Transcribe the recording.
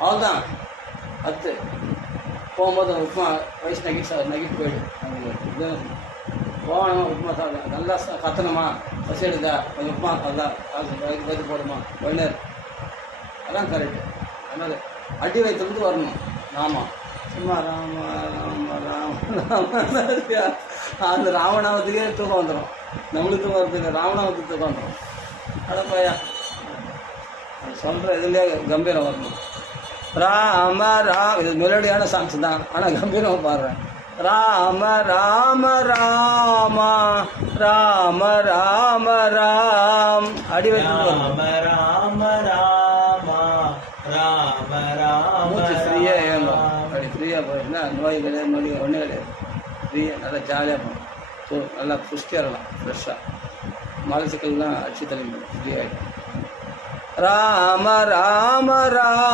அவ்வளோதான். அடுத்து போகும்போது உப்புமா வயசு நகிட்டு போயிடும். அவங்களுக்கு இது போகணுமா உப்புமா சாப்பிடும், நல்லா கத்தணுமா, பசி எடுத்தா கொஞ்சம் உப்புமா நல்லா வயிற்று போடுமா ஒயினர், அதான் கரெக்டு. அதனால் அடி வயிற்றுலேருந்து வரணும். ஆமாம், சும்மா ராம ராம ராம ராம அந்த ராமநாமத்துக்கே தூக்கம் வந்துடும். நம்மளுக்கு தூக்கம் வரதுக்கு ராமநாமத்துக்கு தூக்கம் வந்துடும். அதான் பையா சொல்கிற இதுலேயே கம்பீரம் வரணும். ராம ராம், இது மெலோடியான சாங்ஸ் தான், ஆனால் கம்பீரமாக பாடுறேன். ராம ராம ராமா ராம ராம ராம் அடி வச்சு ராம ராம ராமா ராம ராம மூச்சு ஃப்ரீயாக ஏங்கும். அப்படி ஃப்ரீயாக போயிடுச்சுன்னா நோய் கிடையாது, நோய் ஒன்றும் கிடையாது. ஃப்ரீயாக நல்லா ஜாலியாக போகணும். ஸோ நல்லா புஷ்டியாக இருக்கலாம், ஃப்ரெஷ்ஷாக மலச்சிக்கல்லாம் அடிச்சு தள்ளி ஃப்ரீ ஆகிடும். ராம ராம ராம்.